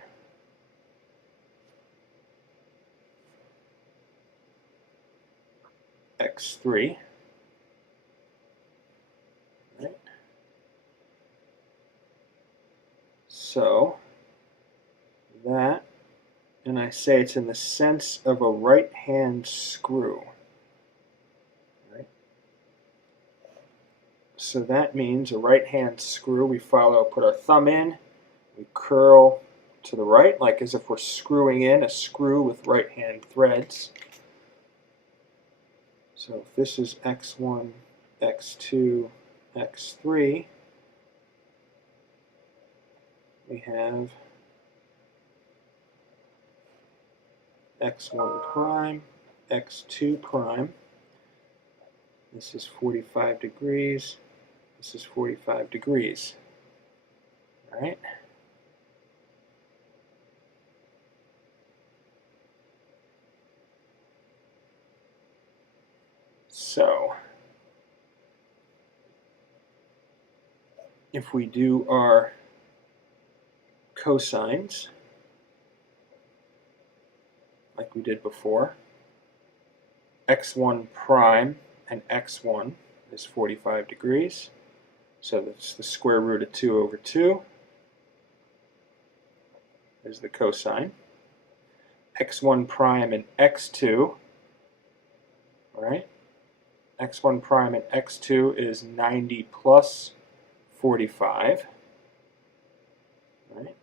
x3. Right? So that, and I say it's in the sense of a right-hand screw. Right? So that means a right-hand screw, we put our thumb in, we curl to the right, like as if we're screwing in a screw with right-hand threads. So if this is x1, x2, x3, we have x1 prime, x2 prime. This is 45 degrees. This is 45 degrees. All right? So if we do our cosines, like we did before, x1 prime and x1 is 45 degrees. So that's the square root of 2 over 2 is the cosine. x1 prime and x2, all right? x1 prime and x2 is 90 plus 45, right?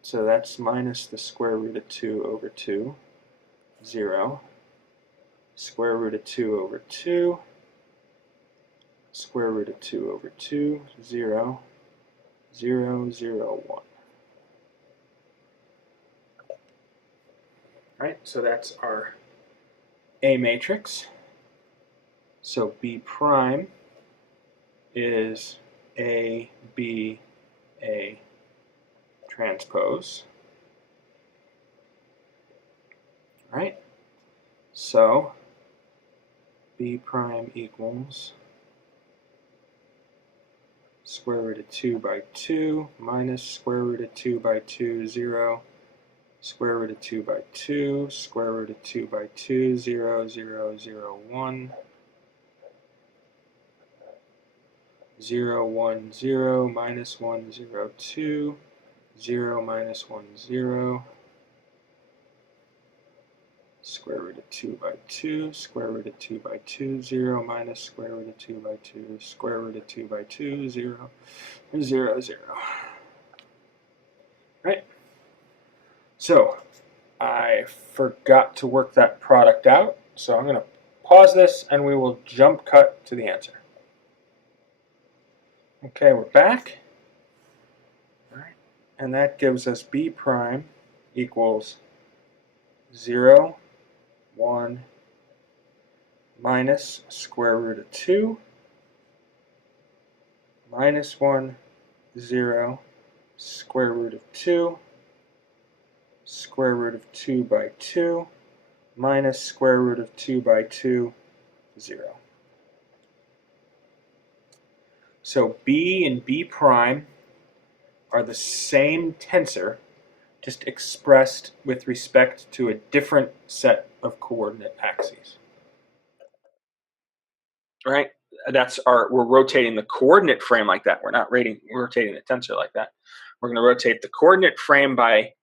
So that's minus the square root of 2 over 2, 0, square root of 2 over 2, square root of 2 over 2, 0, 0, 0, 1. Right, so that's our A matrix. So B prime is A, B, A transpose. Right? So B prime equals square root of 2 by 2 minus square root of 2 by 2, 0, square root of 2 by 2, square root of 2 by 2, 0, 0, 0, 1, 0, 1, 0, minus 1, 0, 2, 0, minus 1, 0, square root of 2 by 2, square root of 2 by 2, 0, minus square root of 2 by 2, square root of 2 by 2, 0, 0, 0. Right? So I forgot to work that product out, so I'm going to pause this and we will jump cut to the answer. Okay, we're back. All right. And that gives us B prime equals 0, 1, minus square root of 2, minus 1, 0, square root of 2, square root of 2 by 2, minus square root of 2 by 2, 0. So B and B prime are the same tensor, just expressed with respect to a different set of coordinate axes. Right? we're rotating the coordinate frame like that. We're not rotating the tensor like that. We're going to rotate the coordinate frame by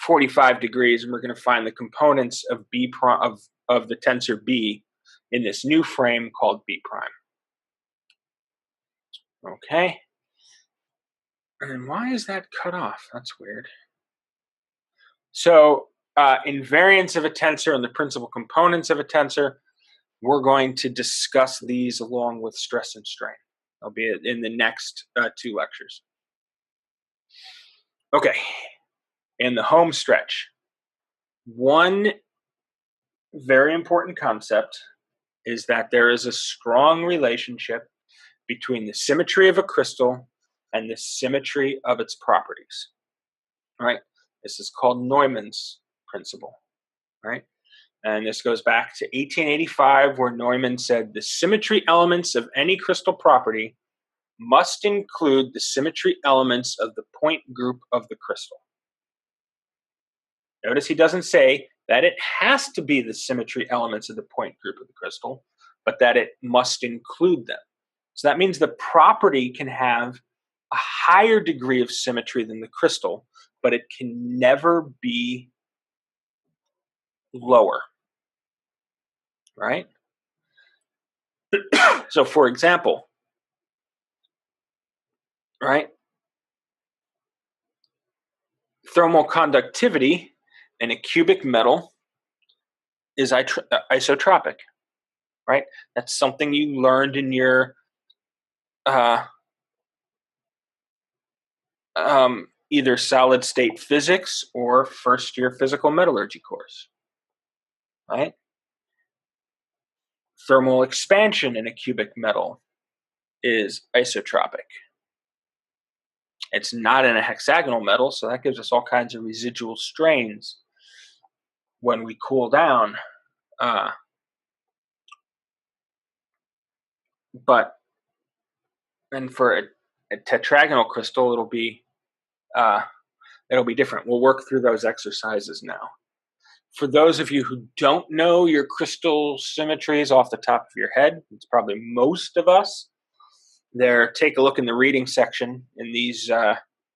45 degrees, and we're going to find the components of B prime of the tensor B in this new frame called B prime. Okay. And why is that cut off? That's weird. So invariance of a tensor and the principal components of a tensor, we're going to discuss these along with stress and strain. I'll be in the next 2 lectures. Okay, in the home stretch, one very important concept is that there is a strong relationship between the symmetry of a crystal and the symmetry of its properties. All right, this is called Neumann's principle. Right, and this goes back to 1885, where Neumann said the symmetry elements of any crystal property must include the symmetry elements of the point group of the crystal. Notice he doesn't say that it has to be the symmetry elements of the point group of the crystal, but that it must include them. So that means the property can have a higher degree of symmetry than the crystal, but it can never be lower, right? So for example, right, thermal conductivity in a cubic metal is isotropic, right? That's something you learned in your either solid state physics or first year physical metallurgy course, right? Thermal expansion in a cubic metal is isotropic. It's not in a hexagonal metal, so that gives us all kinds of residual strains when we cool down. And for a tetragonal crystal, it'll be different. We'll work through those exercises now. For those of you who don't know your crystal symmetries off the top of your head, it's probably most of us. Take a look in the reading section in these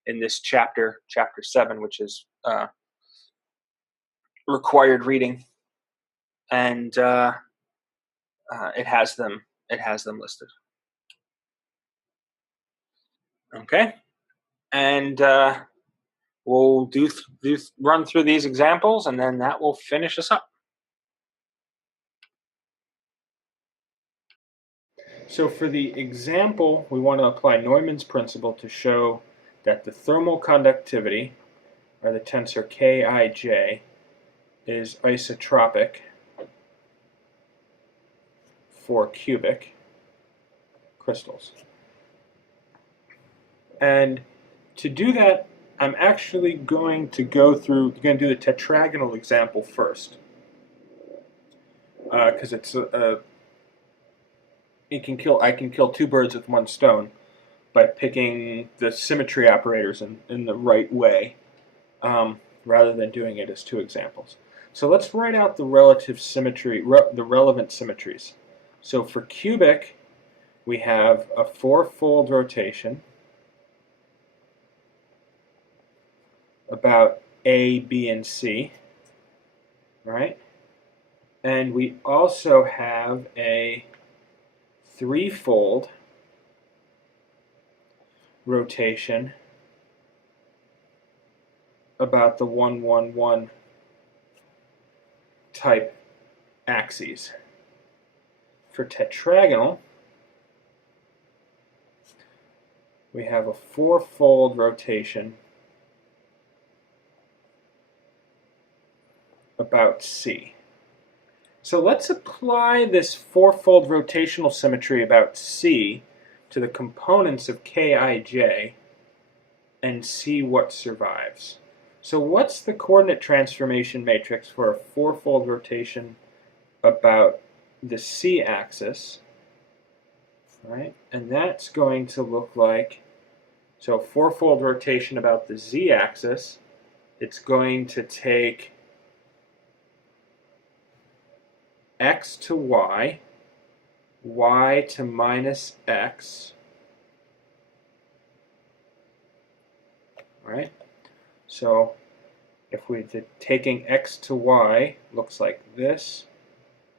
in this chapter 7, which is required reading, and it has them listed. Okay, and we'll run through these examples, and then that will finish us up. So for the example, we want to apply Neumann's principle to show that the thermal conductivity, or the tensor Kij, is isotropic for cubic crystals. And to do that, I'm actually going to do the tetragonal example first, because it's I can kill 2 birds with 1 stone by picking the symmetry operators in the right way, rather than doing it as 2 examples. So let's write out the relative symmetry, the relevant symmetries. So for cubic, we have a 4-fold rotation about A, B, and C, right? And we also have a 3-fold rotation about the 1, 1, 1 type axes. For tetragonal, we have a 4-fold rotation about C. So let's apply this 4-fold rotational symmetry about C to the components of Kij and see what survives. So what's the coordinate transformation matrix for a 4-fold rotation about the C-axis? Right? And that's going to look like, so 4-fold rotation about the Z-axis, it's going to take x to y y to minus x, right? So if we're taking x to y, looks like this,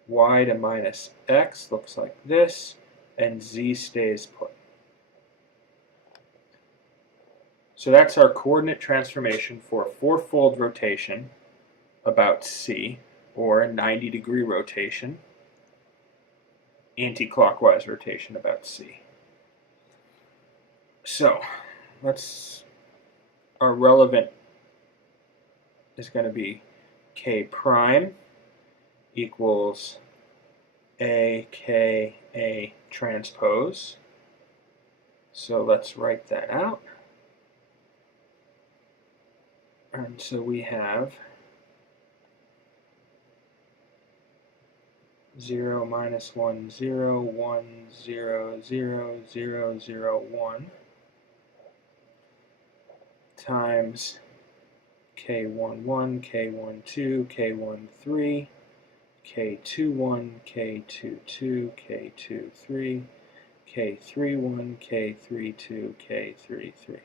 y to minus x looks like this, and z stays put. So that's our coordinate transformation for a fourfold rotation about C, or a 90-degree rotation, anti-clockwise rotation about C. So our relevant is going to be K prime equals A K A transpose. So let's write that out. And so we have 0, minus 1, 0, 1, 0, 0, 0, 0, 1 times K11, K12, K13, K21, K22, K23, K31, K32, K33.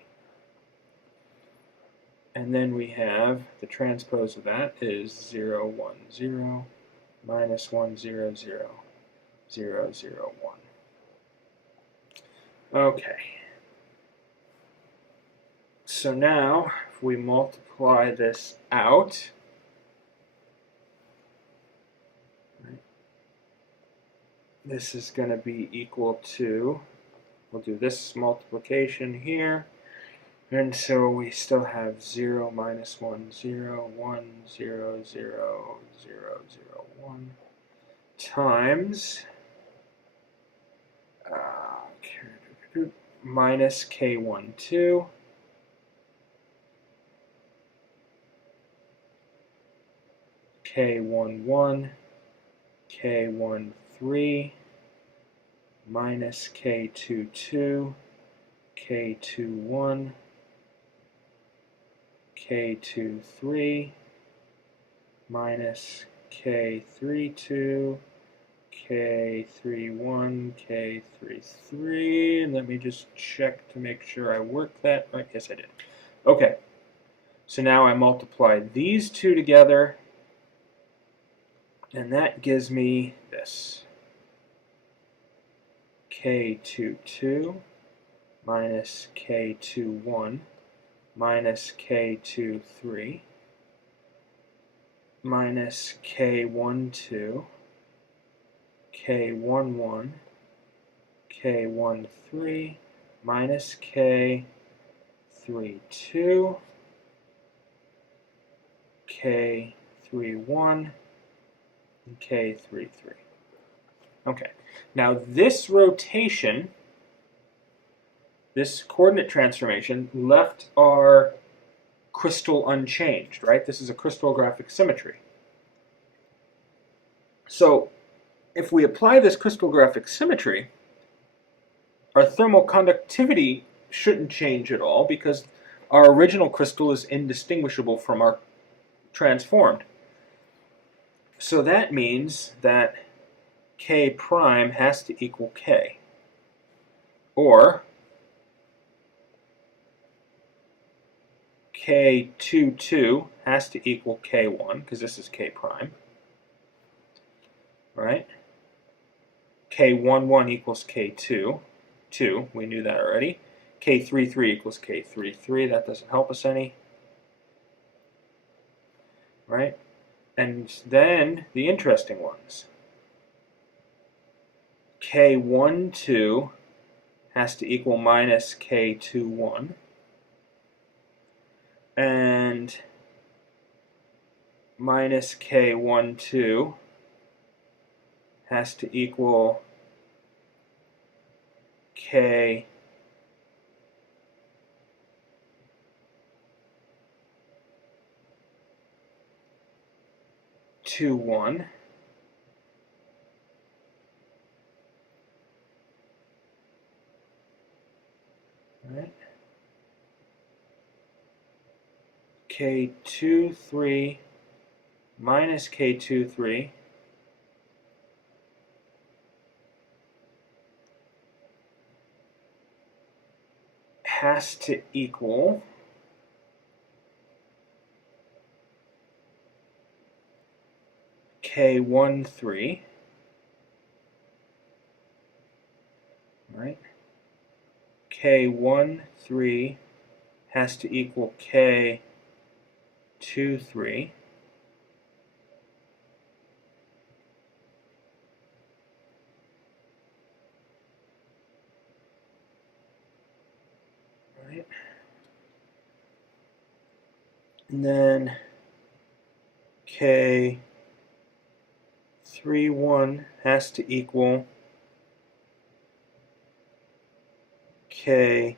And then we have the transpose of that is 0, 1, 0, minus 1, 0, 0, 0, 0, 1. Okay. So now, if we multiply this out, this is going to be equal to, we'll do this multiplication here, and so we still have 0, minus 1, 0, 1, 0, 0, 0, 0, 1 times minus K12 K11 K13 minus K22 K21 K23 minus K32 K31 K33, and let me just check to make sure I worked that right. Yes, I did. Okay, so now I multiply these two together, and that gives me this. K22 minus K21 minus K23 minus K12 K11 K13 minus K32 K31 and K33. Okay, now this rotation, this coordinate transformation, left our crystal unchanged, right? This is a crystallographic symmetry. So if we apply this crystallographic symmetry, our thermal conductivity shouldn't change at all because our original crystal is indistinguishable from our transformed. So that means that K prime has to equal K. Or K22 has to equal K1 because this is K prime. Right? K11 equals K2. 2, we knew that already. K33 equals K33, that doesn't help us any. Right? And then the interesting ones. K12 has to equal minus K21. And minus K12 has to equal K two one. Right. K23 minus K23 has to equal K1, 3, right? K1, 3 has to equal K2, 3. Right? And then K3, 1 has to equal K3,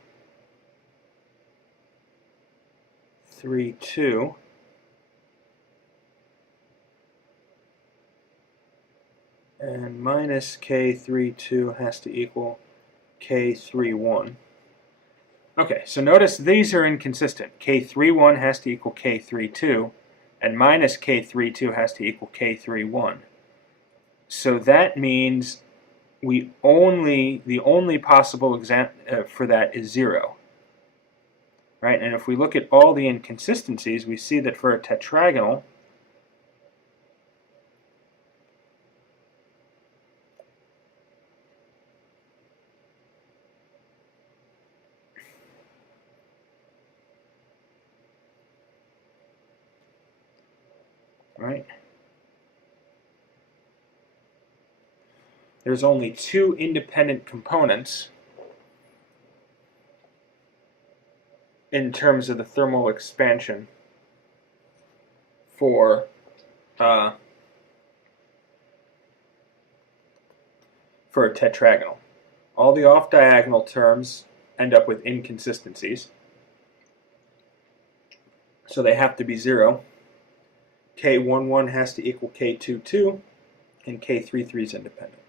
2. And minus K3, 2 has to equal K3, 1. Okay, so notice these are inconsistent. K3, 1 has to equal K3, 2, and minus K3, 2 has to equal K3, 1. So that means the only possible example for that is 0. Right? And if we look at all the inconsistencies, we see that for a tetragonal, right? There's only 2 independent components in terms of the thermal expansion for a tetragonal. All the off-diagonal terms end up with inconsistencies, so they have to be 0. K1, 1 has to equal K2, 2, and K3, 3 is independent.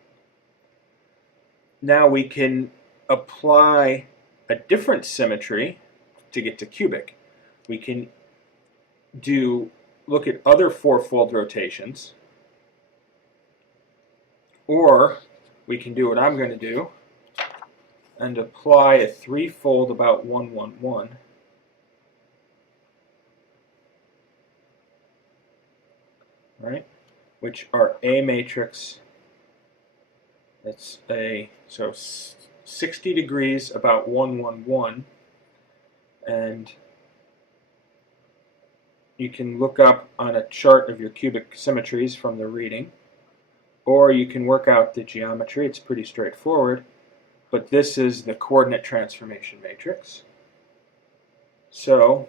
Now we can apply a different symmetry to get to cubic. We can look at other 4-fold rotations, or we can do what I'm going to do and apply a 3-fold about 1, 1, 1. Right? Which are A matrix. It's so 60 degrees about 1, 1, 1, and you can look up on a chart of your cubic symmetries from the reading, or you can work out the geometry. It's pretty straightforward, but this is the coordinate transformation matrix. So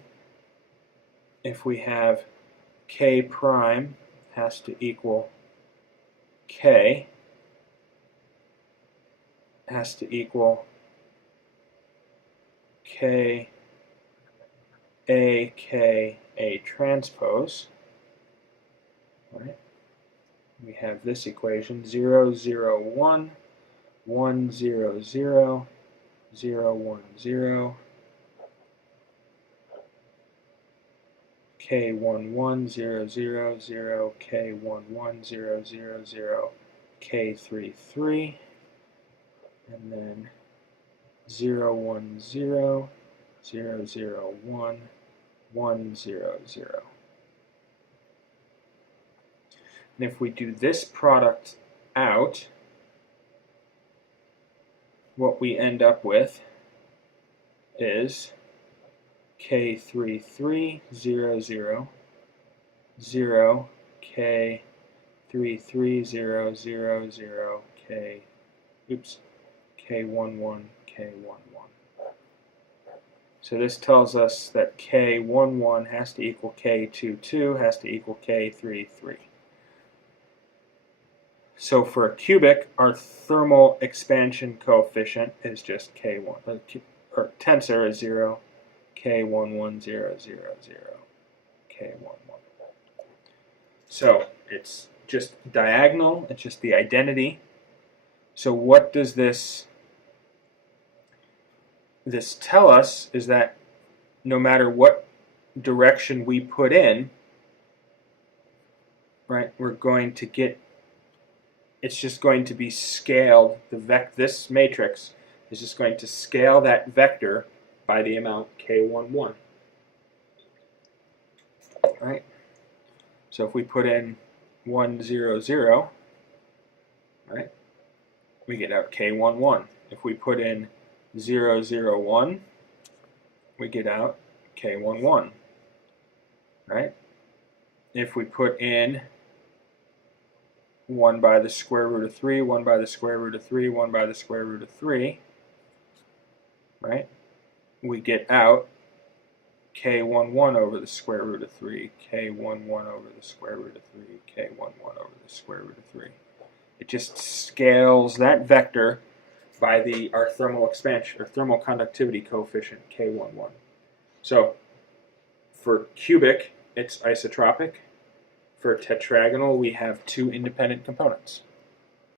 if we have K prime has to equal K, has to equal K A K A transpose. Right? We have this equation 0, 0, 1, 1, 0, 0, 0, 1, 0, K1, 1, 0, 0, 0, K1, 1, 0, 0, 0, K3, 3, and then 0, 1, 0, 0, 0, 1, 1, 0, 0. And if we do this product out, what we end up with is K3, 3, 0, 0, 0, K3, 3, 0, 0, 0, K1, 1, K1, 1. So this tells us that K1, 1 has to equal K2, 2, has to equal K3, 3. So for a cubic, our thermal expansion coefficient is just K1, or tensor is 0, K1, 1, 0, 0, 0, K1, 1. So it's just diagonal, it's just the identity. So what does this tell us is that no matter what direction we put in, right, we're going to get, it's just going to be scaled, this matrix is just going to scale that vector by the amount K11. Right? So if we put in 1, 0, 0, right, we get out K11. If we put in 0, 0, 1, we get out K11. Right? If we put in 1 by the square root of 3, 1 by the square root of 3, 1 by the square root of 3, right, we get out K11 over the square root of 3, K11 over the square root of 3, K11 over the square root of 3. It just scales that vector by our thermal expansion, or thermal conductivity coefficient, K11. So for cubic, it's isotropic. For tetragonal, we have 2 independent components.